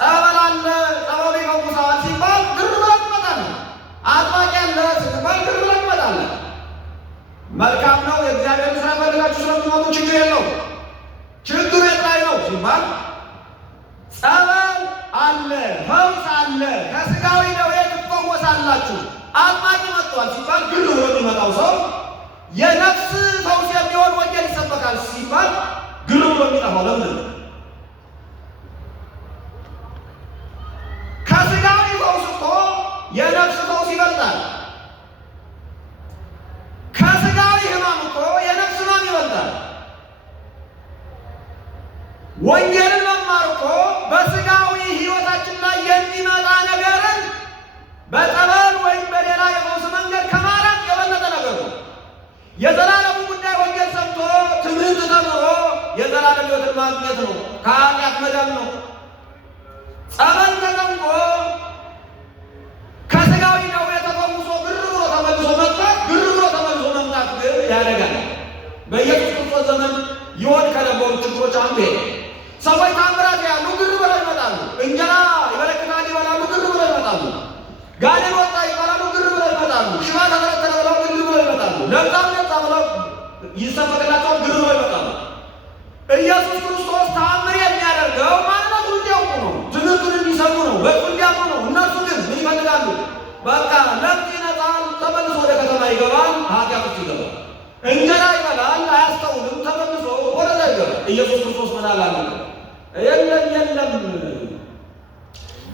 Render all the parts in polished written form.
ጸበል አለ ጸበሉ ይፈውሳል ሲባል ግር ብለን እንመጣለን። አጥማቂ አለ ሲባል ግር ብለን እንመጣለን። መልካም ነው የእግዚአብሔር ስራ ፈልጋችሁ ስለምትመጡ ችግር የለው። ችግሩ የት ላይ ነው ሲባል ጸበል አለ ፈውስ አለ ከስጋዊ ደዌ ትፈወሳላችሁ። አጥማቂ መጥቷል ሲባል ግር ብሎ የሚመጣው ሰው የነፍስ ፈውስ የሚሆን ወንጌል ይሰበካል ሲባል ግር ብሎ የሚጠፋው ለምን? ከስጋዊ ፈውስ እኮ የነፍስ ፈውስ ይበልጣል። ከስጋዊ ሕማም እኮ የነፍስ ሕማም ይበልጣል። ወንጌልን መማር እኮ በስጋዊ ሕይወታችን ላይ የሚመጣ ነገርን በጠበል ወይም በሌላ የፈውስ መንገድ ከማራቅ የበለጠ ነገር ነው። የዘላለሙ ጉዳይ ወንጌል ሰምቶ ትምህርት ተምሮ የዘላለም ሕይወትን ማግኘት ነው። ከኃጢአት መዳን ነው። ጸበል ተጠምቆ ከስጋዊ ደዌ ተፈውሶ ግር ብሎ ተመልሶ መጥፋት ግር ብሎ ተመልሶ መምጣት ግን ያደጋል። በኢየሱስ ክርስቶስ ዘመን ይሆን ከነበሩ ችግሮች አንዱ ይሄ። ሰዎች ታምራት ያሉ ግር ብለው ይመጣሉ። እንጀራ ይበረክታል ይበላሉ፣ ግር ብለው ይመጣሉ። ጋኔን ወጣ ይባላሉ፣ ግር ብለው ይመጣሉ። ሽባ ተተረተረ ብለው ግር ብለው ይመጣሉ። ለምጻም ነጻ ብለው ይሰበክላቸዋል፣ ግር ብለው ይመጣሉ። ኢየሱስ ክርስቶስ ተአምር የሚያደርገው ማንነቱን እንዲያውቁ ነው፣ ትምህርቱን እንዲሰሙ ነው፣ በእሱ እንዲያምኑ ነው። እነሱ ግን ምን ይፈልጋሉ? በቃ ለምጽ ይነጻል፣ ተመልሶ ወደ ከተማ ይገባል፣ ኃጢአት ውስጥ ይገባል። እንጀራ ይበላል፣ አያስተውልም፣ ተመልሶ ወደዛ ይገባል። ኢየሱስ ክርስቶስ ምን አላለ? የለም የለም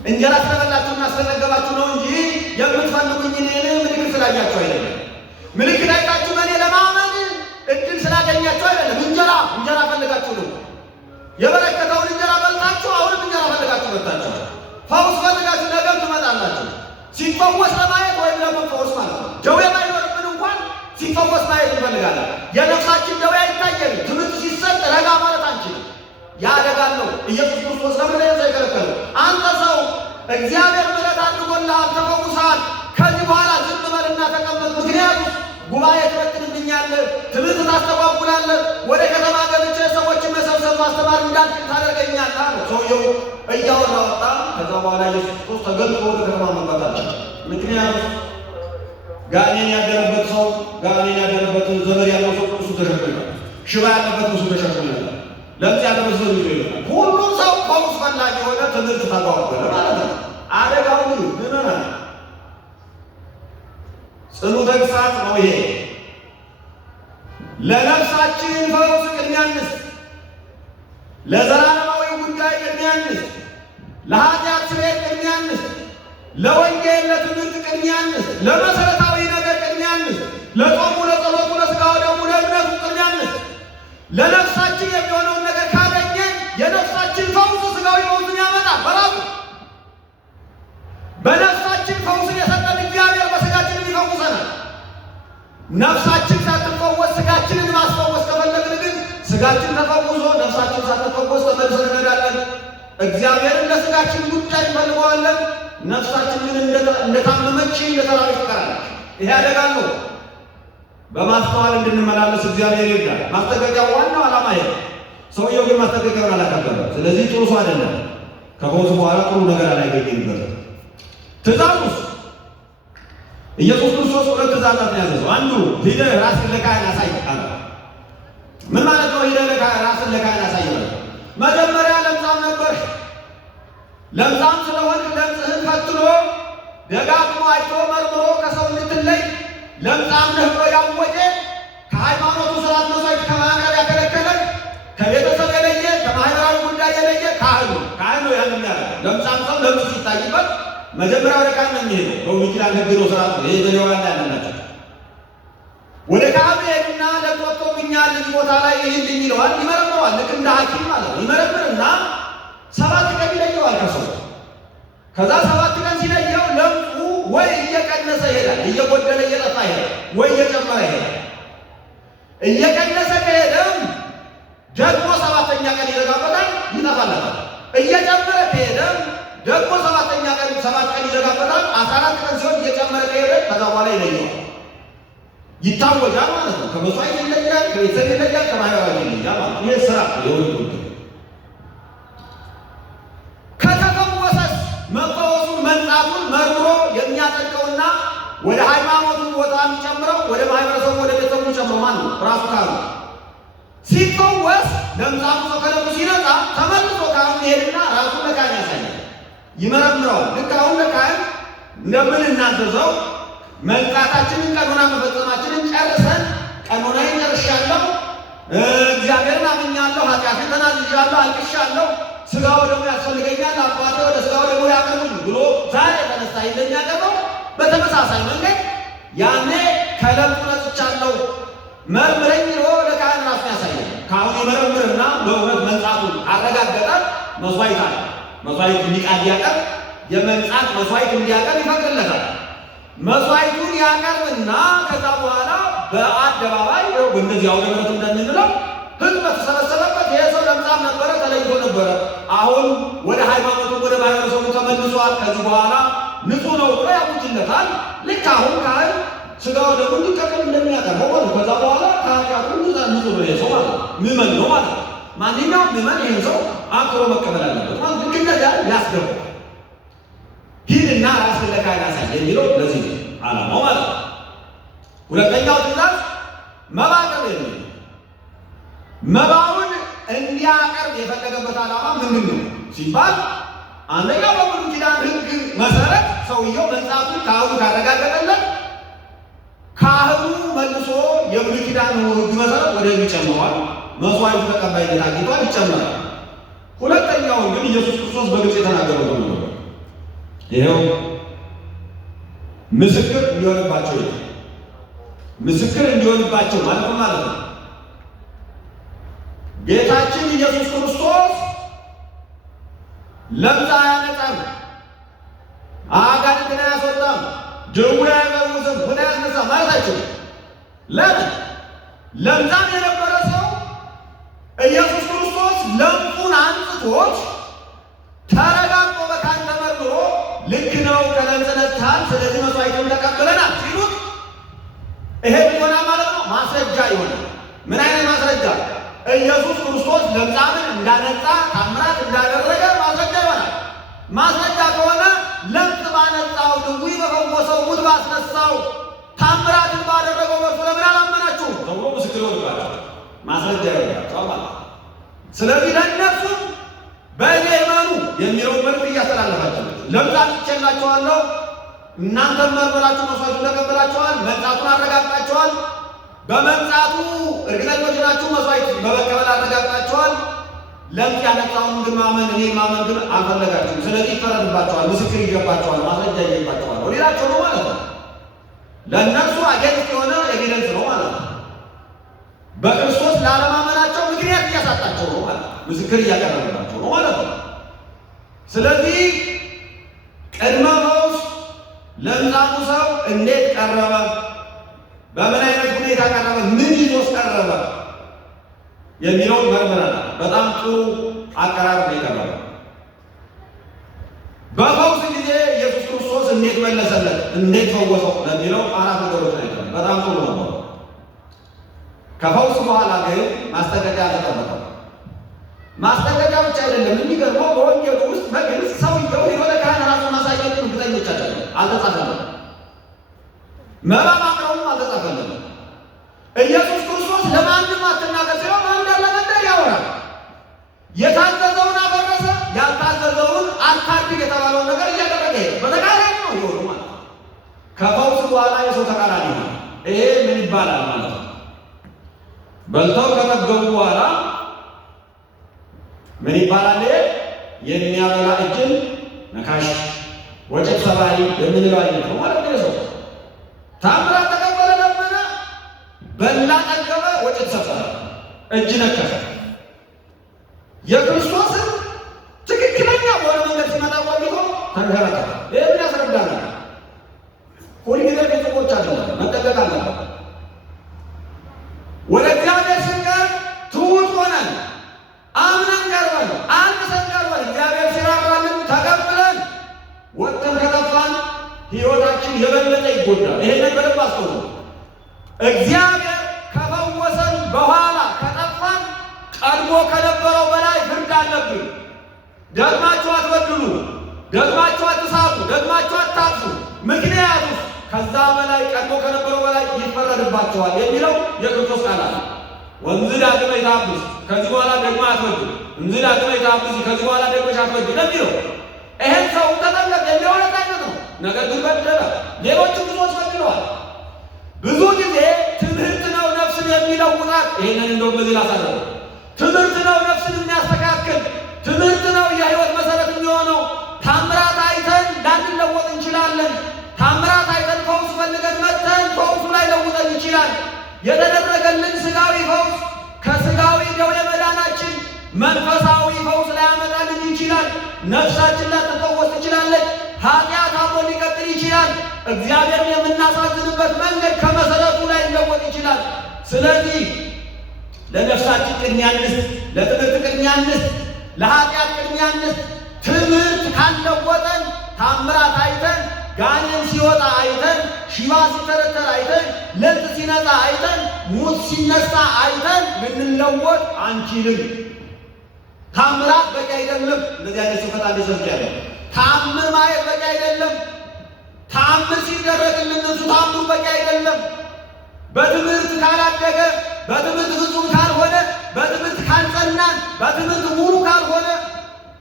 እንጀራ ስለበላችሁና ስለጠገባችሁ ነው እንጂ የምትፈልጉኝ እኔን ምልክት ስላያችሁ አይደለም። ምልክት አይታችሁ በእኔ ለማመን እድል ስላገኛችሁ አይደለም። እንጀራ ፈልጋችሁ ነው። የበረከተውን እንጀራ በልታችሁ አሁንም እንጀራ ፈልጋችሁ መጣችሁ። ፈውስ ፈልጋችሁ ነገም ትመጣላችሁ። ሲፈወስ ለማየት ወይም ለመፈወስ ማለት ነው። ደዌ ባይኖርብን እንኳን ሲፈወስ ማየት እንፈልጋለን። የነፍሳችን ደዌ አይታየንም። ትምህርት ሲሰጥ ረጋ ማለት አንችልም። ያደጋል ነው። ኢየሱስ ክርስቶስ ለምን የከለከለው? አንተ ሰው እግዚአብሔር ምሕረት አድርጎልሃል፣ ተፈውሰሃል። ከዚህ በኋላ ዝም በልና ተቀመጥ። ምክንያቱም ጉባኤ ትበትንብኛለህ፣ ትምህርት ታስተጓጉላለህ፣ ወደ ከተማ ገብቼ ሰዎችን መሰብሰብ ማስተማር እንዳልችል ታደርገኛለህ አለ። ሰውየው እያወራ ወጣ። ከዛ በኋላ ኢየሱስ ክርስቶስ ተገልጦ ወደ ከተማ መግባት አልቻለም። ምክንያቱም ጋኔን ያደረበት ሰው ጋኔን ያደረበትን ዘመድ ያለው ሰው እሱ ተሸክሟል። ሽባ ያለበት እሱ ተሸክሟል። ለምጽ ያለበት ሰው ይዞ ይላል። ሁሉም ሰው ፈውስ ፈላጊ የሆነ ትምህርት ተጓጓለ ማለት ነው። አደጋው ምን ሆነ? ጽኑ ተግሳጽ ነው ይሄ። ለነፍሳችን ፈውስ ቅድሚያ እንስጥ፣ ለዘላለማዊ ጉዳይ ቅድሚያ እንስጥ፣ ለኃጢአት ስርየት ቅድሚያ እንስጥ፣ ለወንጌል ለትምህርት ቅድሚያ እንስጥ፣ ለመሰረታዊ ነገር ቅድሚያ እንስጥ፣ ለጾሙ ለጸሎቱ ለሥጋው ደሙ ለእምነቱ ቅድሚያ እንስጥ። ለነፍሳችን የሚሆነውን ነገር ካገኘን የነፍሳችን ፈውስ ሥጋዊ ፈውስን ያመጣል በራሱ። በነፍሳችን ፈውስን የሰጠን እግዚአብሔር በሥጋችን ይፈውሰናል። ነፍሳችን ሳትፈወስ ሥጋችንን ማስፈወስ ከፈለግን ግን ሥጋችን ተፈውሶ ነፍሳችን ሳትፈወስ ተመልሰን እንሄዳለን። እግዚአብሔርን ለሥጋችን ጉዳይ እንፈልገዋለን። ነፍሳችን ግን እንደታመመች እንደተራበች ትቀራለች። ይሄ አደጋ ነው። በማስተዋል እንድንመላለስ እግዚአብሔር ይርዳል። ማስጠንቀቂያው ዋናው ዓላማ ይሄ። ሰውየው ግን ማስጠንቀቂያውን አላከበረም። ስለዚህ ጥሩ ሰው አይደለም። ከፈውሱ በኋላ ጥሩ ነገር አላገኘበትም። ትእዛዙስ ኢየሱስ ክርስቶስ ሁለት ትእዛዛት ነው ያዘዘው። አንዱ ሂደህ ራስን ለካህን አሳይ አለ። ምን ማለት ነው? ሂደህ ራስን ለካህን አሳይ ማለት መጀመሪያ ለምጻም ነበር። ለምጻም ስለሆንክ ለምጽህን ፈትኖ ደጋግሞ አይቶ መርምሮ ከሰው እንድትለይ ለምጻም ነህ ብሎ ያወጀ፣ ከሃይማኖቱ ስርዓት መስዋዕት ከማቅረብ ያከለከለ፣ ከቤተሰብ የለየ፣ ከማህበራዊ ጉዳይ የለየ ካህኑ ነው ያንን ያደረገ። ለምጻም ሰው ለምጽ ሲታይበት መጀመሪያ ወደ ካህን ነው የሚሄደው። በብሉይ ኪዳን ሕግ ነው ስርዓት ነው። ይሄ በሌዋውያን ላይ ያለናቸው ወደ ካህኑ ሄድና ለምጦብኛል እዚህ ቦታ ላይ ይህን ይለዋል፣ ይመረምረዋል። ልክ እንደ ሐኪም ማለት ነው። ይመረምርና 7 ቀን ይለየዋል ከሰው። ከዛ 7 ቀን ሲለየው ለምጹ ወይ እየቀነሰ ይሄዳል፣ እየጎደለ እየጠፋ ይሄዳል፣ ወይ እየጨመረ ይሄዳል። እየቀነሰ ከሄደም ደግሞ 7ኛ ቀን ይዘጋበታል፣ ይጠፋለታል። እየጨመረ ከሄደም ደግሞ 7ኛ ቀን 7 ቀን ይዘጋበታል። 14 ቀን ሲሆን እየጨመረ ከሄደ ከዛ በኋላ ይለየዋል፣ ይታወጃል ማለት ነው። ከመስዋዕት ይለያል፣ ከቤተሰብ ይለያል፣ ከማህበራዊ ይለያል ማለት ነው። ይሄ ስራ የወንድ መንጻቱን መርምሮ የሚያጸድቀውና ወደ ሃይማኖቱ ቦታ የሚጨምረው ወደ ማህበረሰቡ ወደ ቤተሰቡ የሚጨምረው ማን ነው? ራሱ ካህኑ። ሲፈወስ ለምጻሙ ሰው ከደሙ ሲነጻ ተመልሶ ካህኑ ይሄድና ራሱን ለካህን ያሳያል፣ ይመረምረዋል። ልክ አሁን ለካህን እንደምንናዘዘው መንጻታችንን ቀኖና መፈጸማችንን ጨርሰን ቀኖናዬን ጨርሻለሁ፣ እግዚአብሔርን አምኛለሁ፣ ኃጢአቴን ተናዝዣለሁ፣ አልቅሻለሁ፣ ሥጋው ደግሞ ያስፈልገኛል፣ አባቴ ወደ ሥጋው ደግሞ ያቅርቡኝ ብሎ ዛሬ የተነሳ እንደሚያቀርበው በተመሳሳይ መንገድ ያኔ ከለምጹ ነጽቻለሁ መርምረኝ ብሎ ለካህን ራሱን ያሳያል። ካህኑ ይመረምርና በእውነት መንጻቱን አረጋገጠ። መስዋዕት አለ። መስዋዕት እንዲያቀርብ የመንጻት መስዋዕት እንዲያቀርብ ይፈቅድለታል። መስዋዕቱን ያቀርብና ከዛ በኋላ በአደባባይ እንደዚህ አውደ ምሕረት እንደምንለው ሕዝብ በተሰበሰበበት ይሄ ሰው ለምጻም ነበረ፣ ተለይቶ ነበረ፣ አሁን ወደ ሃይማኖቱ ወደ ማህበረሰቡ ተመልሷል፣ ከዚህ በኋላ ንጹሕ ነው ብሎ ያውጅለታል። ልክ አሁን ካህን ሥጋው ደግሞ እንዲቀበል እንደሚያቀርበው ማለት ከዛ በኋላ ከኃጢአቱ ንጹሕ ነው ይሄ ሰው ማለት ምዕመን ነው ማለት ነው። ማንኛውም ምዕመን ይህን ሰው አክብሮ መቀበል አለበት ማለት ልክ እንደዚያ ያስገባል። ሂድና ራስህን ለካህን አሳይ የሚለው ለዚህ ዓላማው ማለት ነው። ሁለተኛው ትእዛዝ መባ አቅርብ የሚል መባውን እንዲያቀርብ የፈለገበት ዓላማ ምንድን ነው ሲባል አንደኛው በብሉይ ኪዳን ሕግ መሰረት ሰውየው መንጻቱን ካህኑ ካረጋገጠለት ካህኑ መልሶ የብሉይ ኪዳን ሕግ መሰረት ወደ ሕግ ይጨምረዋል። መስዋዕቱ ተቀባይነት አግኝቷል፣ ይጨምራል። ሁለተኛውን ግን ኢየሱስ ክርስቶስ በግልጽ የተናገረው ነው። ይሄው ምስክር እንዲሆንባቸው ምስክር እንዲሆንባቸው ማለት ነው። ጌታችን ኢየሱስ ክርስቶስ ለምጽ አያነጻም፣ አጋንንትን አያስወጣም፣ ድውይ አይፈውስም፣ ሙት አያስነሳም ማለት አይችልም። ለምን? ለምጻም የነበረ ሰው ኢየሱስ ክርስቶስ ለምጹን አንጽቶት ተረጋግጦ በካህን ተመርምሮ ልክ ነው ከለምጽ ነጽተሃል፣ ስለዚህ መስዋዕቱን ተቀብለናል ሲሉት ይሄ ይሆናል ማለት ነው። ማስረጃ ይሆናል። ምን አይነት ማስረጃ? ኢየሱስ ክርስቶስ ለምጻምን እንዳነጻ ታምራት እንዳደረገ ማስረጃ ይሆናል። ማስረጃ ከሆነ ለምጽ ባነጻው፣ ድውይ በፈወሰው፣ ሙት ባስነሳው፣ ታምራትን ባደረገው በእርሱ ለምን አላመናችሁም ተብሎ ምስክር ይሆንባቸዋል። ማስረጃ ይሆንባቸዋል ማለት ነው። ስለዚህ ለእነሱም በእኔ እመኑ የሚለውን መልዕክት እያስተላለፋቸው ለምጽ አንጽቼላችኋለሁ፣ እናንተም መርምራችሁ መስዋዕቱን ተቀብላችኋል፣ መንጻቱን አረጋግጣችኋል፣ በመንጻቱ እርግጠኞች ናችሁ፣ መስዋዕት በመቀበል አረጋግጣችኋል። ለምጽ ያነጻውን ግን ማመን እኔን ማመን ግን አልፈለጋችሁም። ስለዚህ ይፈረድባችኋል፣ ምስክር ይገባችኋል፣ ማስረጃ ይገባችኋል ሌላቸው ነው ማለት ነው። ለእነርሱ አጌንስት የሆነ ኤቪደንስ ነው ማለት ነው። በክርስቶስ ላለማመናቸው ምክንያት እያሳጣቸው ነው ማለት ነው። ምስክር እያቀረበላቸው ነው ማለት ነው። ስለዚህ ቅድመ ፈውስ ለምጻሙ ሰው እንዴት ቀረበ? በምን አይነት ሁኔታ ቀረበ? ምን ይዞስ ቀረበ? የሚለውን መርምረናል። በጣም ጥሩ አቀራረብ የቀረበ በፈውስ ጊዜ ኢየሱስ ክርስቶስ እንዴት መለሰለት፣ እንዴት ፈወሰው ለሚለው አራት ነገሮች ናቸው። በጣም ጥሩ ነው። ከፈውስ በኋላ ግን ማስጠንቀቂያ ተጠበቀ። ማስጠንቀቂያ ብቻ አይደለም። የሚገርመው በወንጌሉ ውስጥ በግልጽ ሰውየው የሆነ ካህን ራሱን ማሳየት እርግጠኞች አይደለም፣ አልተጻፈለም። መባ ማቅረቡም አልተጻፈለም። ኢየሱስ ክርስቶስ ለማንም አትናገር ሲለው መንደር ለመንደር ያወራል። የታዘዘውን አፈረሰ፣ ያልታዘዘውን አታድርግ የተባለውን ነገር እያደረገ ሄደ። በተቃራኒ ነው ይሆኑ ማለት ነው። ከፈውስ በኋላ የሰው ተቃራኒ ነው። ይሄ ምን ይባላል ማለት ነው? በልተው ከጠገቡ በኋላ ምን ይባላል? የሚያበላ እጅን ነካሽ ወጭት ሰባሪ የምንለው አይነት ነው ማለት ነው። ሰው ታምራት ተቀበለ፣ ለመነ፣ በላ፣ ጠገበ፣ ወጭት ሰበረ፣ እጅ ነከሰ። የክርስቶስን ትክክለኛ በሆነ መንገድ ሲመጣ ቆይቶ ተንከራከረ። ይህ ምን ያስረዳናል? ሁልጊዜ ቤተሰቦች አለ መጠበቅ አለበት። ወደ እግዚአብሔር ስንቀርብ ትሑት ሆነን አምነን ቀርበን አንሰን ቀርበን እግዚአብሔር ሲራራልን ተቀብለን ወጥተን ከጠፋን ሕይወታችን የበለጠ ይጎዳል። ይሄንን በደንብ አስተውሉ። እግዚአብሔር ከፈወሰን በኋላ ከጠፋን ቀድሞ ከነበረው በላይ ፍርድ አለብን። ደግማችሁ አትበድሉ፣ ደግማችሁ አትሳቱ፣ ደግማችሁ ከዛ በላይ ቀድሞ ከነበረው በላይ ይፈረድባቸዋል የሚለው የክርስቶስ ቃል አለ። ወንዝ ዳግመ ይታብስ ከዚህ በኋላ ደግሞ አትበድል፣ እንዝ ዳግመ ይታብስ ከዚህ በኋላ ደግሞ አትበድል የሚለው ይሄን ሰው ተጠለቀ የሚሆነ አይነት ነው። ነገር ግን በደለ። ሌሎችም ብዙዎች በድለዋል። ብዙ ጊዜ ትምህርት ነው ነፍስን የሚለውጣት። ይሄንን እንደው በዚህ ላሳደረ ትምህርት ነው ነፍስን የሚያስተካክል። ትምህርት ነው የህይወት መሰረት የሚሆነው። ታምራት አይተን ላንለወጥ እንችላለን። ታምራት አይተን ፈውስ ፈልገን መጥተን ፈውሱ ላይ ለውጠን ይችላል። የተደረገልን ስጋዊ ፈውስ ከስጋዊ ደዌ መዳናችን መንፈሳዊ ፈውስ ላይ ያመጣልን ይችላል። ነፍሳችን ላትፈወስ ትችላለች። ኃጢአት አብሮ ሊቀጥል ይችላል። እግዚአብሔርን የምናሳዝንበት መንገድ ከመሰረቱ ላይ ሊለወጥ ይችላል። ስለዚህ ለነፍሳችን ቅድሚያ እንስጥ፣ ለትምህርት ቅድሚያ እንስጥ፣ ለኃጢአት ቅድሚያ እንስጥ። ትምህርት ካልለወጠን ታምራት አይተን ጋኔን ሲወጣ አይተን ሽባ ሲተረተር አይተን ለጥ ሲነጻ አይተን ሙት ሲነሳ አይተን ልንለወጥ አንችልም። ታምራት በቂ አይደለም። እንደዚህ አይነት ስፈታ እንደሰጥ ያለ ታምር ማየት በቂ አይደለም። ታምር ሲደረግልን እሱ ታምሩ በቂ አይደለም። በትምህርት ካላደገ፣ በትምህርት ፍጹም ካልሆነ፣ በትምህርት ካልጸናን፣ በትምህርት ሙሉ ካልሆነ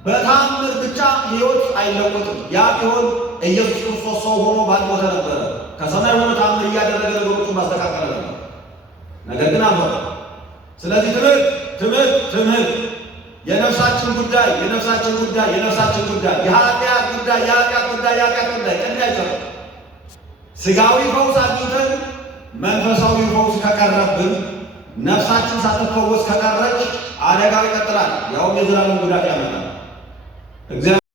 በታምር ብቻ ሕይወት አይለወጥም። ያ ቢሆን ኢየሱስ ክርስቶስ ሰው ሆኖ ባልሞተ ነበረ። ከሰማይ ሆኖ ታምር እያደረገ ነገሮችን ማስተካከል ነበር። ነገር ግን አልሆነ። ስለዚህ ትምህርት የነፍሳችን ጉዳይ የኃጢአት ጉዳይ ቅድሚያ ይሰጣል። ስጋዊ ፈውስ አግኝተን መንፈሳዊ ፈውስ ከቀረብን ነፍሳችን ሳትፈወስ ከቀረች አደጋው ይቀጥላል። ያውም የዘላለም ጉዳት ያመጣል።